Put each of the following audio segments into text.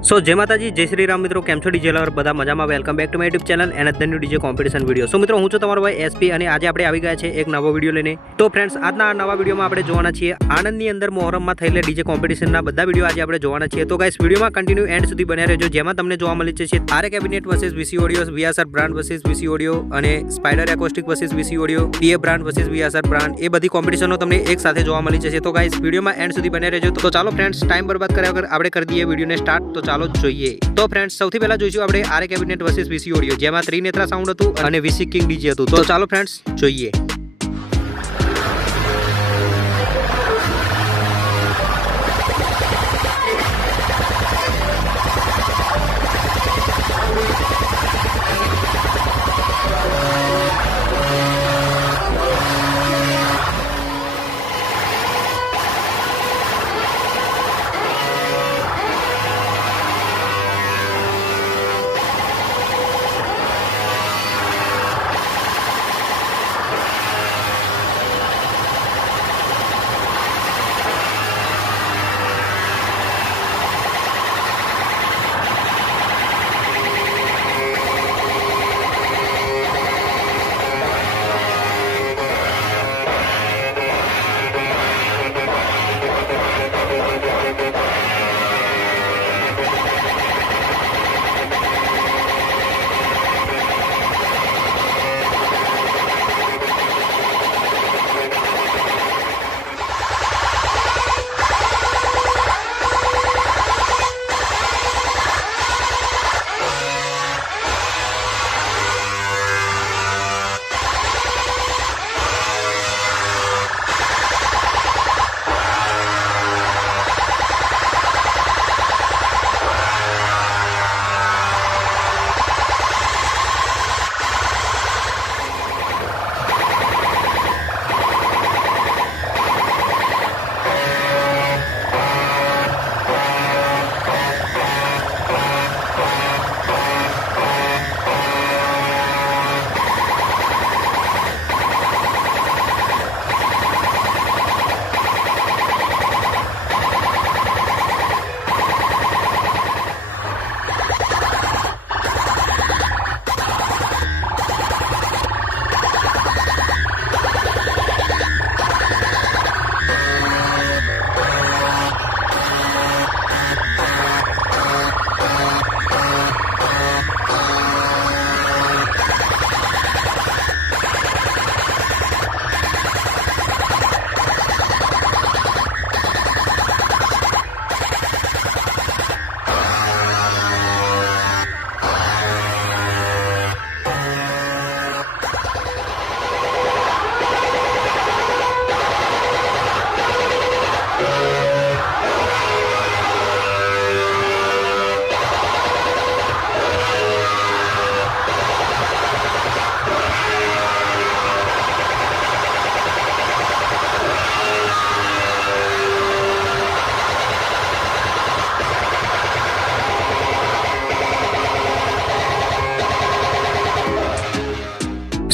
जय माताजी जय श्री राम मित्रों केम छो डीजे लवर बधा मजामां welcome back to my YouTube channel and the new DJ competition video. So मित्रों हूँ छुं तमारो भाई एसपी અને આજે આપણે આવી ગયા છે એક નવો વિડિયો લઈને। તો ફ્રેન્ડ્સ આજના આ નવા વિડિયોમાં આપણે જોવાના છીએ આણંદની અંદર મોહરમમાં થયેલા ડીજે કોમ્પિટિશનના બધા વિડિયો આજે આપણે જોવાના છીએ। તો ગાઈસ વિડિયોમાં કન્ટિન્યુ એન્ડ સુધી બન્યા રહેજો જેમાં તમને જોવા મળી જશે આરે cabinet versus VC audio, VRR brand versus VC audio અને spider acoustic versus VC audio, PA brand versus VRR brand એ બધી કોમ્પિટિશનો તમને એક સાથે જોવા મળી જશે। તો ગાઈસ વિડિયોમાં એન્ડ સુધી બન્યા રહેજો। તો ચાલો ફ્રેન્ડ્સ ટાઈમ બરબાદ કર્યા વગર આપણે કરી દઈએ વિડિયોને સ્ટાર્ટ। તો ચાલો જોઈએ। तो फ्रेंड्स સૌથી પહેલા જોઈશું આપણે આરે કેબિનેટ વર્सेस વીસી ઓડિયો જેમાં ત્રિનેત્રા સાઉન્ડ હતું અને વીસી કિંગ ડીજે હતું। તો ચાલો ફ્રેન્ડ્સ જોઈએ।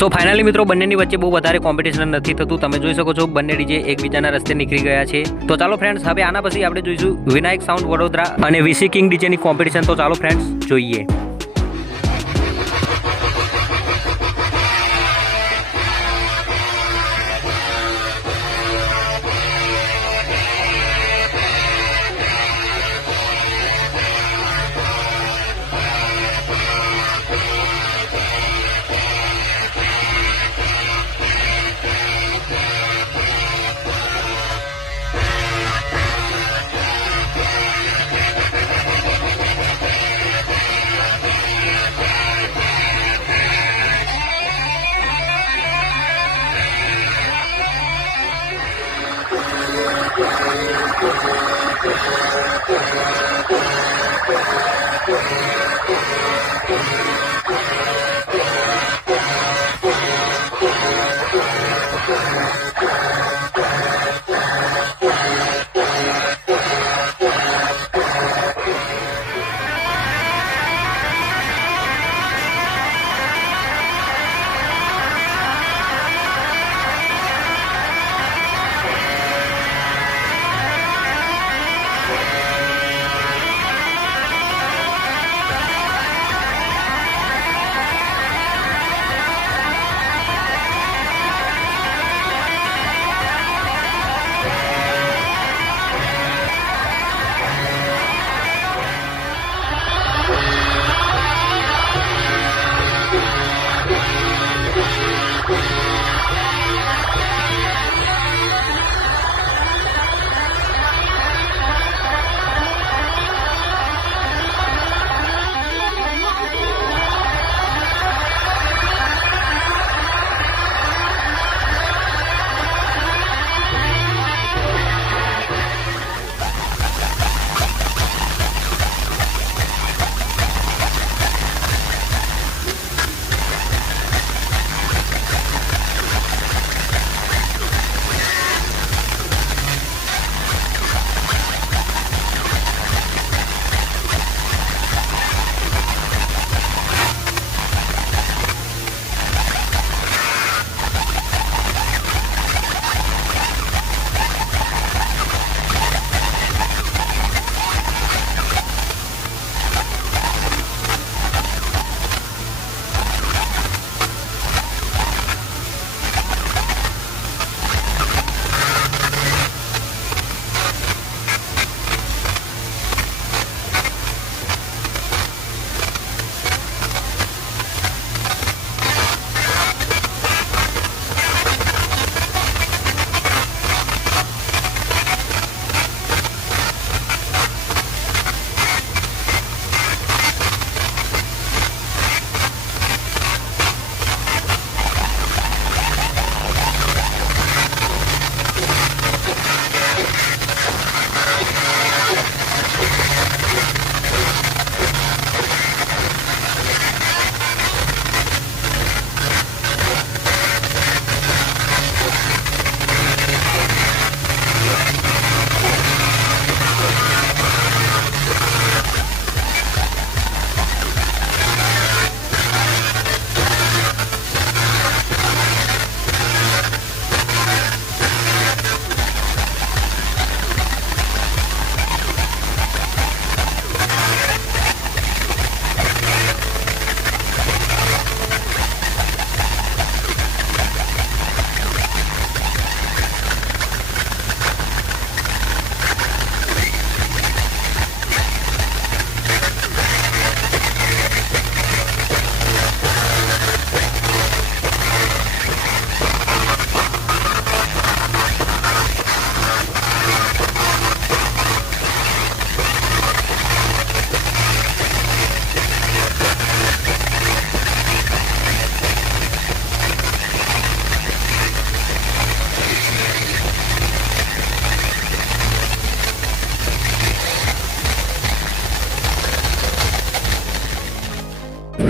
सो फाइनली मित्रों બંનેની વચ્ચે બહુ વધારે કોમ્પિટિશન નથી થતું। તમે જોઈ શકો છો બંને ડીજે એકબીજાના રસ્તે નીકળી ગયા છે। તો ચાલો ફ્રેન્ડ્સ હવે આના પછી આપણે જોઈશું વિનાયક સાઉન્ડ વડોદરા અને વીસી કિંગ ડીજેની કોમ્પિટિશન। તો ચાલો ફ્રેન્ડ્સ જોઈએ।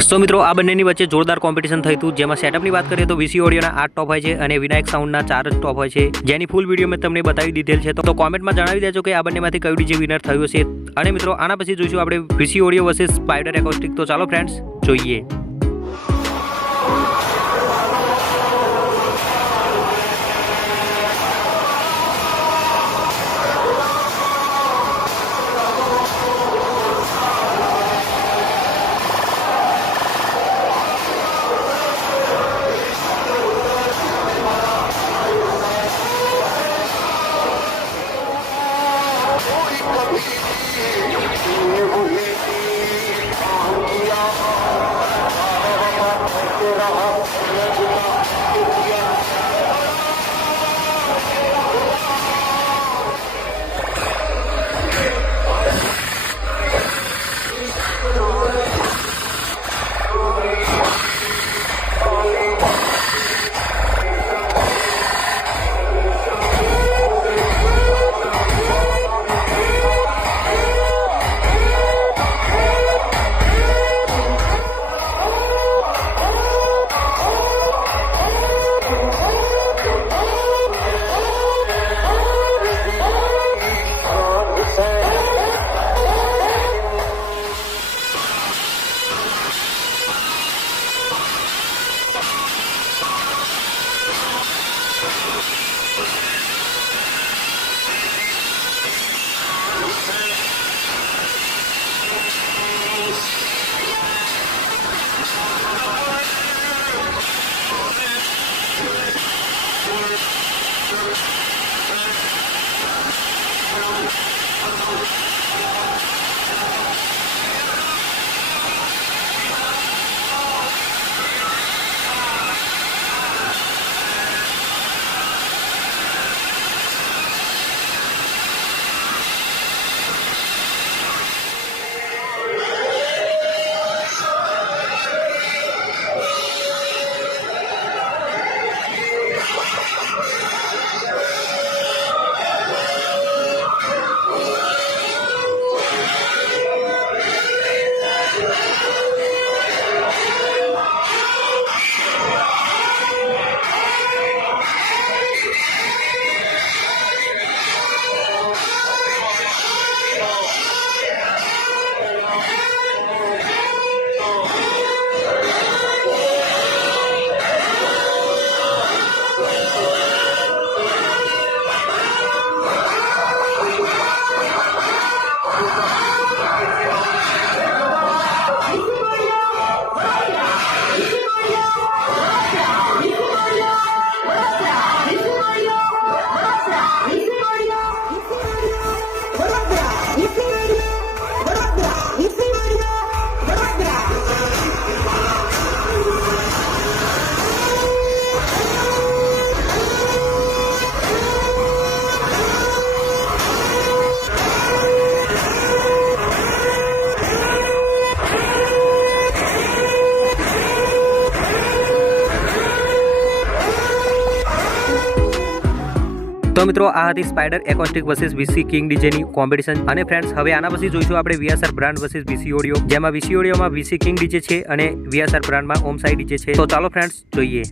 તો મિત્રો આ બંનેની વચ્ચે જોરદાર કોમ્પિટિશન થયું હતું, જેમાં સેટઅપની વાત કરીએ તો વીસી ઓડિયોના 8 ટોપ હોય છે અને વિનાયક સાઉન્ડના 4 જ ટોપ હોય છે, જેની ફૂલ વિડીયો મેં તમને બતાવી દીધેલ છે. તો કોમેન્ટમાં જણાવી દેજો કે આ બંનેમાંથી કયું ડીજે વિનર થયું હશે. અને મિત્રો આના પછી જોઈશું આપણે VC audio versus spider acoustic. તો ચાલો ફ્રેન્ડ્સ જોઈએ. તો મિત્રો આ હતી spider acoustic versus VC king ડીજેની કોમ્પિટિશન. અને ફ્રેન્ડ્સ હવે આના પછી જોઈશું આપણે VSR brand versus VC audio, જેમાં વીસી ઓડિયોમાં વીસી કિંગ ડીજે છે અને વીએસઆર બ્રાન્ડમાં ઓમ સાઈ ડીજે છે. તો ચાલો ફ્રેન્ડ્સ જોઈએ.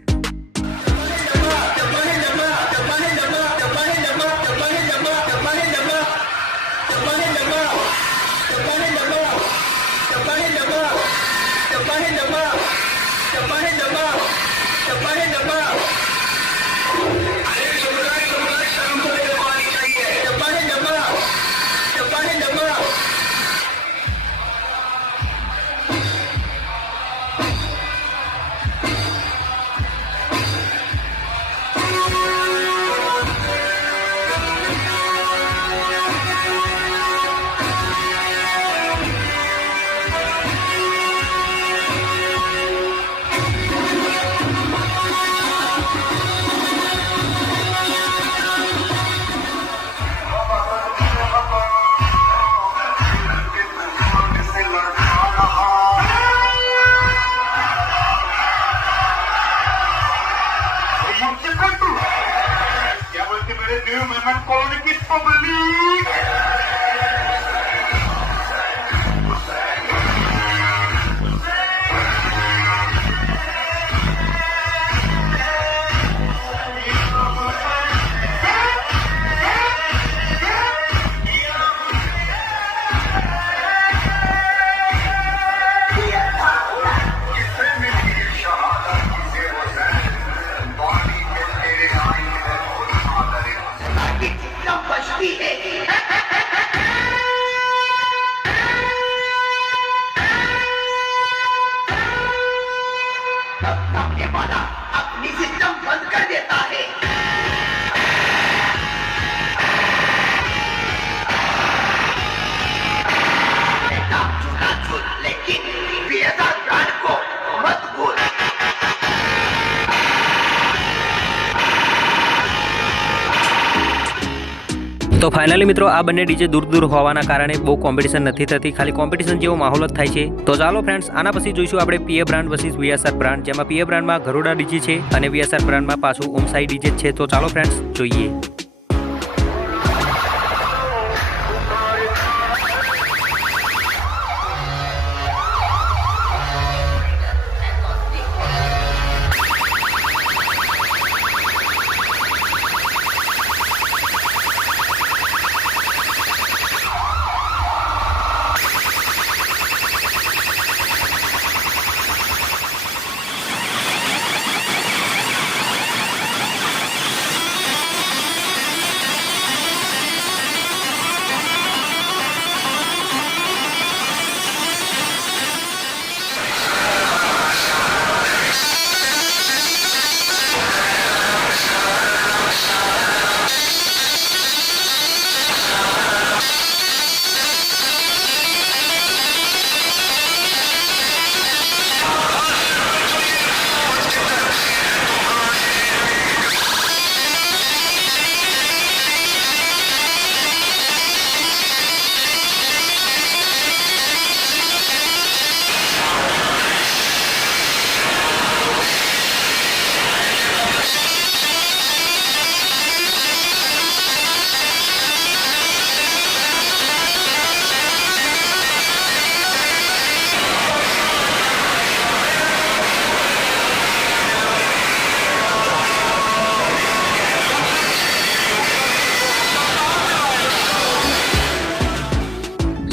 लेकिन बीएसआर ब्रांड को मत भूल। તો ફાઇનલી મિત્રો આ બંને ડીજે દૂર દૂર હોવાના કારણે બહુ કોમ્પિટિશન નથી થતી, ખાલી કોમ્પિટિશન જેવો માહોલ જ થાય છે। તો ચાલો ફ્રેન્ડ્સ, આના પછી જોઈશું આપણે પીએ બ્રાન્ડ વર્સિસ વીએસઆર બ્રાન્ડ, જેમાં પીએ બ્રાન્ડમાં ગરુડા ડીજે છે અને વીએસઆર બ્રાન્ડમાં પાછું ઓમ સાઈ ડીજે છે। તો ચાલો ફ્રેન્ડ્સ જોઈએ।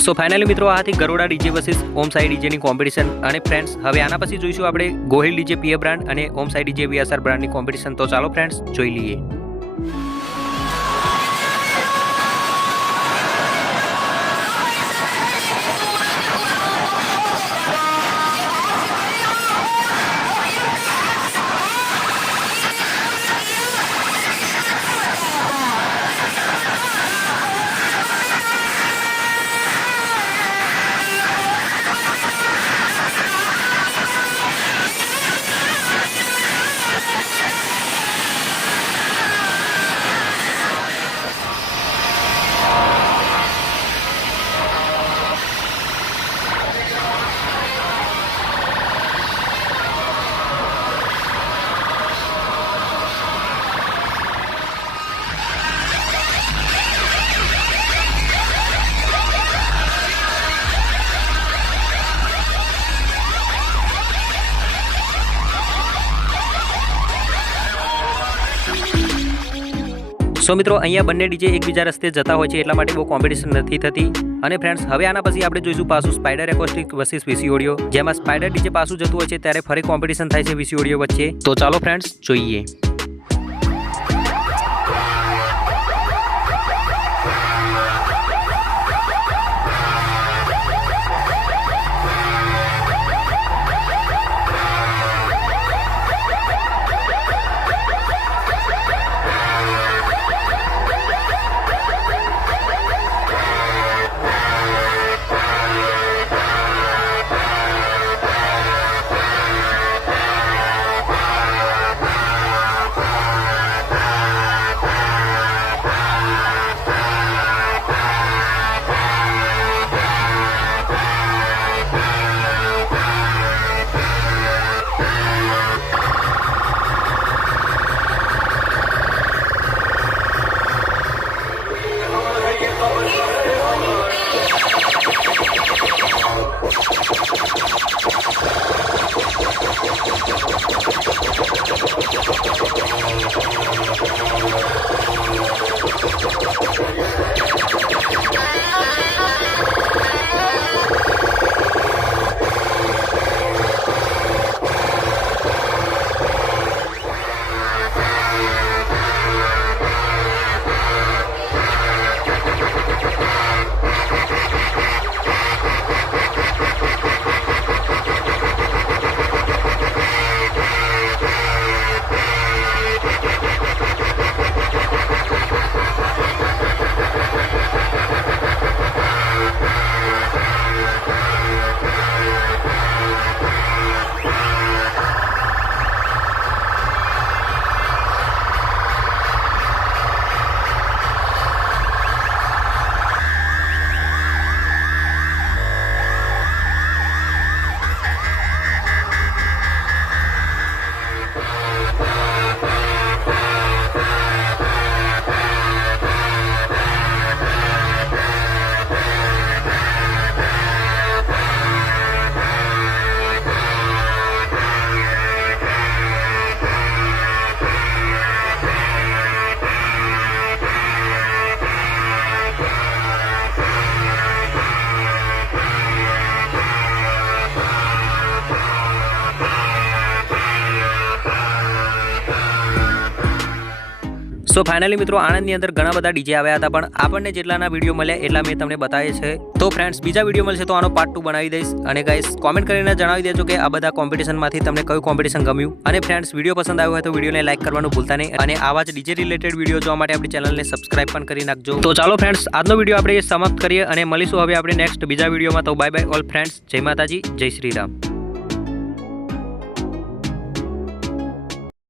સો ફાઇનલી મિત્રો આ હતી ગરુડા ડીજે વર્સિસ ઓમ સાઈ ડીજેની કોમ્પિટિશન। અને ફ્રેન્ડ્સ હવે આના પછી જોઈશું આપણે ગોહિલ ડીજે પીએ બ્રાન્ડ અને ઓમ સાઈ ડીજે વીએસઆર બ્રાન્ડની કોમ્પિટિશન। તો ચાલો ફ્રેન્ડ્સ જોઈ લઈએ। સો મિત્રો અહીંયા બંને ડીજે એકબીજા રસ્તે જતા હોય છે, એટલા માટે બહુ કોમ્પિટિશન નથી થતી। અને ફ્રેન્ડ્સ હવે આના પછી આપણે જોઈશું પાછું spider acoustic versus VC audio, જેમાં સ્પાઈડર ડીજે પાછું જતું હોય છે ત્યારે ફરી કોમ્પિટિશન થાય છે વીસી ઓડિયો વચ્ચે। તો ચાલો ફ્રેન્ડ્સ જોઈએ। સો ફાઇનલી મિત્રો આણંદની અંદર ઘણા બધા ડીજે આવ્યા હતા, પણ આપણને જેટલાના વિડીયો મળ્યા એટલા મેં તમને બતાવ્યા છે. તો ફ્રેન્ડ્સ બીજા વિડીયો મળશે તો આનો પાર્ટ 2 બનાવી દઈશ. અને ગાઈસ કોમેન્ટ કરીને જણાવી દેજો કે આ બધા કોમ્પિટિશનમાંથી તમને કયું કોમ્પિટિશન ગમ્યું. અને ફ્રેન્ડ્સ વિડીયો પસંદ આવ્યો હોય તો વિડીયોને લાઈક કરવાનું ભૂલતા નહીં, અને આવા જ ડીજે રિલેટેડ વિડીયો જોવા માટે આપણી ચેનલને સબસ્ક્રાઇબ પણ કરી નાખજો. તો ચાલો ફ્રેન્ડ્સ આજનો વિડીયો આપણે સમાપ્ત કરીએ અને મળીશું હવે આપણે નેક્સ્ટ બીજા વિડીયોમાં. તો બાય બાય ઓલ ફ્રેન્ડ્સ, જય માતાજી, જય શ્રી રામ.